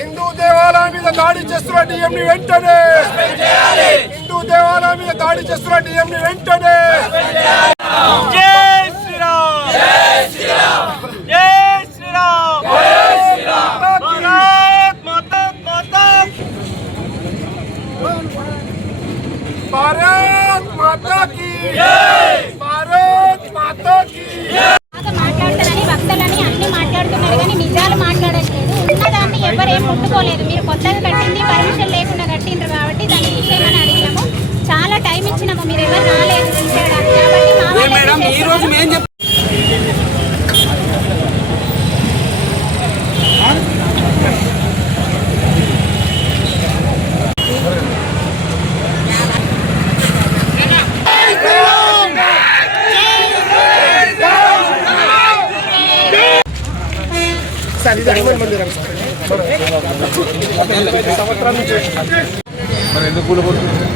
హిందూ దేవాలయం మీద దాడి చేస్తున్న డిఎంని వెంటనే, హిందూ దేవాలయం మీద దాడి చేస్తున్న డిఎంని వెంటనే. జై శ్రీరామ్, జై శ్రీరామ్, జై శ్రీరామ్, జై శ్రీరామ్. భారత్ మాతా కీ జై, భారత్ మాతా కీ జై. మాట్లాడతారని భక్తులని అన్ని మాట్లాడుతున్నారు కానీ నిజాలు మాట్లాడట్లేదు. ఉన్నదాన్ని ఎవరేం ముట్టుకోలేదు. మీరు కొత్తగా కట్టింది పర్మిషన్ లేకుండా కట్టిండ్రు కాబట్టి దాని విషయమని అడిగినాము. చాలా టైం ఇచ్చినాము, మీరు ఎవరు రాలేదు చూసేయడానికి. కాబట్టి మరి ఎందుకు కూలగొడుతుంది?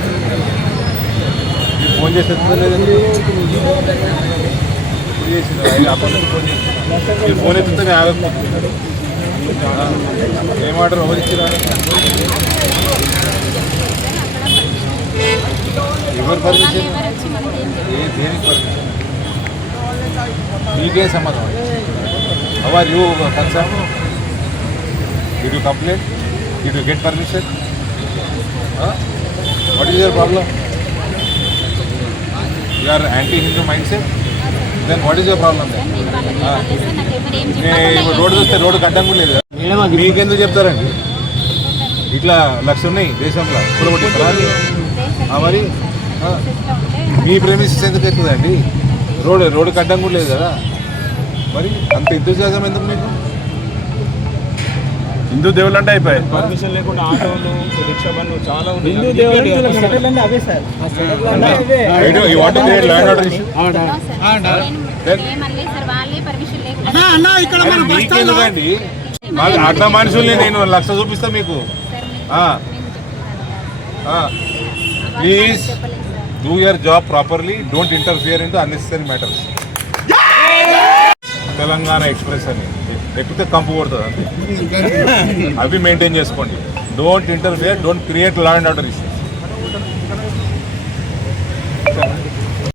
ఫోన్ చేసి లేదండి, మీరు ఫోన్ ఎత్తుతే ఆగకపోతుంది. ఏమాటరు ఎవరిచ్చిరా? ఎవరు పర్మిషన్? దేనికి పర్మిషన్? మీకేం సమాధానం? How are you concerned? Did you complain? Did you get permission? What is your problem? You are anti-Hindu mindset? Then what is your problem then? Road చూస్తే రోడ్డు కట్టడం కూడా లేదు. మీకెందుకు చెప్తారండి? ఇట్లా లక్ష ఉన్నాయి దేశంలో కూలగొట్టిస్తారా? మరి మీ ప్రేమిస్ ఎందుకు అవుతుందండి? రోడ్డు కట్టడం కూడా లేదు కదా. మరి అంత ఎంతూజియాజం ఎందుకు మీకు? హిందూ దేవుళ్ళు అంటే అయిపోయాయి. పర్మిషన్ లేకుండా ఆటోలు, రిక్షా బండ్లు చాలా ఉన్నాయి. హిందూ దేవుళ్ళు అవే సార్. మీకెందుకండి? అట్లా మనుషుల్ని నేను లక్ష చూపిస్తా మీకు. Please do your job properly. Don't interfere into unnecessary matters. Telangana express అని ఎక్కితే కంపు కొడుతుంది అంతే. అవి మెయింటైన్ చేసుకోండి. Don't interfere, don't create law and order issues.